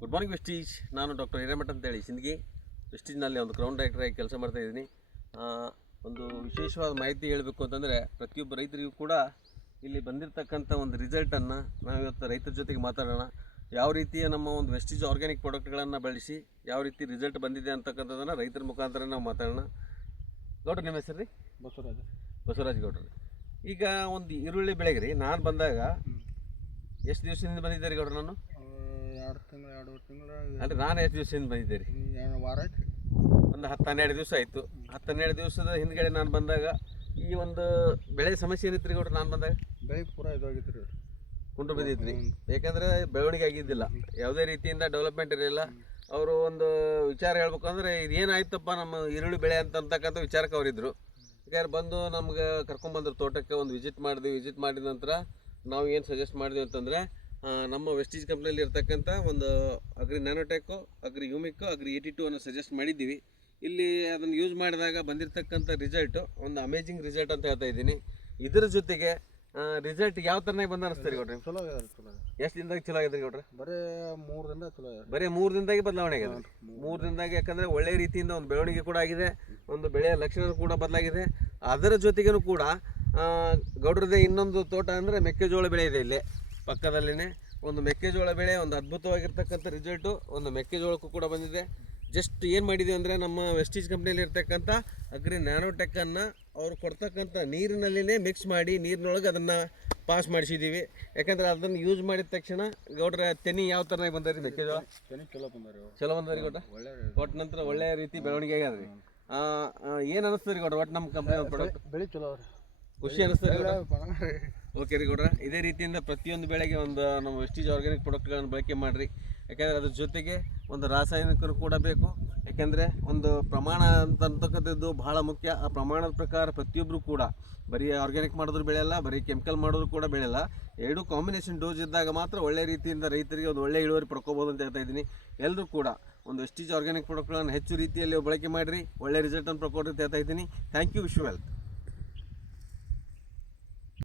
Good morning Vestige ನಾನು doctor Hiremath ಅಂತೇಳಿ. ಸಿಂದಗಿ ವೆಸ್ಟೀಜ್ನಲ್ಲಿ ಒಂದು ಗ್ರೌಂಡ್ ಡೈರೆಕ್ಟರಾಗಿ ಕೆಲಸ ಮಾಡ್ತಾ ಇದ್ದೀನಿ. ಒಂದು ವಿಶೇಷವಾದ ಮಾಹಿತಿ ಹೇಳಬೇಕು ಅಂತಂದರೆ ಪ್ರತಿಯೊಬ್ಬ ರೈತರಿಗೂ ಕೂಡ ಇಲ್ಲಿ ಬಂದಿರತಕ್ಕಂಥ ಒಂದು ರಿಸಲ್ಟನ್ನು ನಾವು ಇವತ್ತು ರೈತರ ಜೊತೆಗೆ ಮಾತಾಡೋಣ. ಯಾವ ರೀತಿಯ ನಮ್ಮ ಒಂದು ವೆಸ್ಟೀಜ್ ಆರ್ಗ್ಯಾನಿಕ್ ಪ್ರಾಡಕ್ಟ್ಗಳನ್ನು ಬಳಸಿ ಯಾವ ರೀತಿ ರಿಸಲ್ಟ್ ಬಂದಿದೆ ಅಂತಕ್ಕಂಥದ್ದನ್ನು ರೈತರ ಮುಖಾಂತರ ನಾವು ಮಾತಾಡೋಣ. ಗೌಡ್ರ ನಿಮ್ಮ ಹೆಸರು ರೀ? ಬಸವರಾಜ. ಬಸವರಾಜ್ ಗೌಡ್ರಿ. ಈಗ ಒಂದು ಈರುಳ್ಳಿ ಬೆಳೆಗೆ ರೀ ನಾನು ಬಂದಾಗ ಎಷ್ಟು ದಿವಸದಿಂದ ಬಂದಿದ್ದಾರೆ ಗೌಡ್ರ ನಾನು? ಎರಡು ತಿಂಗಳು ಎರಡೂವರೆ ತಿಂಗಳು ಅಂದ್ರೆ ನಾನು ಎಷ್ಟು ದಿವಸದಿಂದ ಬಂದಿದ್ದೆ ರೀ ಎರಡು ವಾರ ಆಯ್ತು ಒಂದು ಹತ್ತು ಹನ್ನೆರಡು ದಿವಸ ಆಯಿತು. ಹತ್ತು ಹನ್ನೆರಡು ದಿವಸದ ಹಿಂದ್ಗಡೆ ನಾನು ಬಂದಾಗ ಈ ಒಂದು ಬೆಳೆ ಸಮಸ್ಯೆ ಏನಿತ್ತು ರೀ ಗೌಡ್ರ ನಾನು ಬಂದಾಗ? ಬೆಳೆ ಪೂರ ಇದಾಗಿತ್ತು ರೀ ಕುಂಟು ಬಂದಿತ್ತು ರೀ ಯಾಕಂದ್ರೆ ಬೆಳವಣಿಗೆ ಆಗಿದ್ದಿಲ್ಲ. ಯಾವುದೇ ರೀತಿಯಿಂದ ಡೆವಲಪ್ಮೆಂಟ್ ಇರಲಿಲ್ಲ. ಅವರು ಒಂದು ವಿಚಾರ ಹೇಳ್ಬೇಕು ಅಂದ್ರೆ ಇದೇನಾಯ್ತಪ್ಪ ನಮ್ಮ ಈರುಳ್ಳಿ ಬೆಳೆ ಅಂತ ಅಂತಕ್ಕಂಥ ವಿಚಾರಕ್ಕೆ ಅವರಿದ್ರು ಯಾಕಂದ್ರೆ ಬಂದು ನಮ್ಗೆ ಕರ್ಕೊಂಬಂದ್ರು ತೋಟಕ್ಕೆ ಒಂದು ವಿಸಿಟ್ ಮಾಡಿದ್ವಿ. ವಿಸಿಟ್ ಮಾಡಿದ ನಂತರ ನಾವು ಏನು ಸಜೆಸ್ಟ್ ಮಾಡಿದ್ವಿ ಅಂತಂದರೆ ನಮ್ಮ ವೆಸ್ಟೀಜ್ ಕಂಪ್ನಿಯಲ್ಲಿ ಇರ್ತಕ್ಕಂಥ ಒಂದು agri nanotech agri humic agri eighty two ಅನ್ನು ಸಜೆಸ್ಟ್ ಮಾಡಿದ್ದೀವಿ. ಇಲ್ಲಿ ಅದನ್ನು ಯೂಸ್ ಮಾಡಿದಾಗ ಬಂದಿರತಕ್ಕಂಥ ರಿಸಲ್ಟು ಒಂದು ಅಮೇಜಿಂಗ್ ರಿಸಲ್ಟ್ ಅಂತ ಹೇಳ್ತಾ ಇದ್ದೀನಿ. ಇದರ ಜೊತೆಗೆ ರಿಸಲ್ಟ್ ಯಾವ ಥರನೇ ಬಂದ ಅನಿಸ್ತೀರಿ ಗೌಡ್ರಿ? ಚಲೋ ಚಲೋ ಎಷ್ಟು ದಿನದಾಗ ಚಲೋ ಆಗಿದ್ರಿ ಗೌಡ್ರೆ? ಬರೀ ಮೂರು ದಿನ ಚಲೋ ಬರೀ ಮೂರು ದಿನದಾಗೆ ಬದಲಾವಣೆ ಆಗಿದೆ. ಮೂರು ದಿನದಾಗ ಯಾಕಂದರೆ ಒಳ್ಳೆ ರೀತಿಯಿಂದ ಒಂದು ಬೆಳವಣಿಗೆ ಕೂಡ ಆಗಿದೆ ಒಂದು ಬೆಳೆಯ ಲಕ್ಷಣ ಕೂಡ ಬದಲಾಗಿದೆ. ಅದರ ಜೊತೆಗೂ ಕೂಡ ಗೌಡ್ರದೇ ಇನ್ನೊಂದು ತೋಟ ಅಂದರೆ ಮೆಕ್ಕೆಜೋಳ ಬೆಳೆ ಇದೆ ಇಲ್ಲಿ. ಪಕ್ಕದಲ್ಲಿನೇ ಒಂದು ಮೆಕ್ಕೆಜೋಳ ಬೆಳೆ ಒಂದು ಅದ್ಭುತವಾಗಿರ್ತಕ್ಕಂಥ ರಿಸಲ್ಟು ಒಂದು ಮೆಕ್ಕೆಜೋಳಕ್ಕೂ ಕೂಡ ಬಂದಿದೆ. ಜಸ್ಟ್ ಏನು ಮಾಡಿದ್ದೀವಿ ಅಂದರೆ ನಮ್ಮ ವೆಸ್ಟೀಜ್ ಕಂಪ್ನಿಯಲ್ಲಿ ಇರ್ತಕ್ಕಂಥ ಅಗ್ರಿ ನ್ಯಾನೋಟೆಕ್ಕನ್ನು ಅವ್ರು ಕೊಡ್ತಕ್ಕಂಥ ನೀರಿನಲ್ಲಿನೇ ಮಿಕ್ಸ್ ಮಾಡಿ ನೀರಿನೊಳಗೆ ಅದನ್ನು ಪಾಸ್ ಮಾಡಿಸಿದ್ದೀವಿ ಯಾಕಂದ್ರೆ ಅದನ್ನು ಯೂಸ್ ಮಾಡಿದ ತಕ್ಷಣ ಗೌಡ್ರ ತೆನಿ ಯಾವ ಥರನಾಗಿ ಬಂದರಿ ಮೆಕ್ಕೆಜೋಳ? ಚಲೋ ಬಂದರಿ ಗೌಡ್ರ? ಕೊಟ್ಟ ನಂತರ ಒಳ್ಳೆಯ ರೀತಿ ಬೆಳವಣಿಗೆ ಆಗ್ಯದ ರೀ ಏನು ಅನಿಸ್ತದೆ ರೀ ಗೌಡ್ರ ಒಟ್ಟು ನಮ್ಮ ಕಂಪ್ನಿ ಪ್ರಾಡಕ್ಟ್ ಬೆಳಿ ಚಲೋ ಖುಷಿ ಅನಿಸ್ತದೆ ರೀ. ಓಕೆ ರೀ ಗೌಡ್ರ. ಇದೇ ರೀತಿಯಿಂದ ಪ್ರತಿಯೊಂದು ಬೆಳೆಗೆ ಒಂದು, ನಮ್ಮ ವೆಸ್ಟೀಜ್ ಆರ್ಗ್ಯಾನಿಕ್ ಪ್ರಾಡಕ್ಟ್ಗಳನ್ನು ಬಳಕೆ ಮಾಡಿರಿ. ಯಾಕೆಂದರೆ ಅದ್ರ ಜೊತೆಗೆ ಒಂದು ರಾಸಾಯನಿಕರು ಕೂಡ ಬೇಕು. ಯಾಕೆಂದರೆ ಒಂದು ಪ್ರಮಾಣ ಅಂತ ಅಂತಕ್ಕಂಥದ್ದು ಬಹಳ ಮುಖ್ಯ. ಆ ಪ್ರಮಾಣದ ಪ್ರಕಾರ ಪ್ರತಿಯೊಬ್ಬರು ಕೂಡ, ಬರೀ ಆರ್ಗ್ಯಾನಿಕ್ ಮಾಡಿದ್ರು ಬೆಳೆಯಲ್ಲ, ಬರೀ ಕೆಮಿಕಲ್ ಮಾಡಿದ್ರು ಕೂಡ ಬೆಳೆಯಲ್ಲ. ಎರಡು ಕಾಂಬಿನೇಷನ್ ಡೋಸ್ ಇದ್ದಾಗ ಮಾತ್ರ ಒಳ್ಳೆ ರೀತಿಯಿಂದ ರೈತರಿಗೆ ಒಂದು ಒಳ್ಳೆ ಇಳುವರಿ ಪಡ್ಕೋಬೋದು ಅಂತ ಹೇಳ್ತಾ ಇದ್ದೀನಿ. ಎಲ್ಲರೂ ಕೂಡ ಒಂದು ವೆಸ್ಟೀಜ್ ಆರ್ಗ್ಯಾನಿಕ್ ಪ್ರಾಡಕ್ಟ್ಗಳನ್ನು ಹೆಚ್ಚು ರೀತಿಯಲ್ಲಿ ಬಳಕೆ ಮಾಡಿರಿ. ಒಳ್ಳೆ ರಿಸಲ್ಟನ್ನು ಪಡ್ಕೊಡ್ರಿ ಅಂತ ಹೇಳ್ತಾ ಇದ್ದೀನಿ. Thank you wish wealth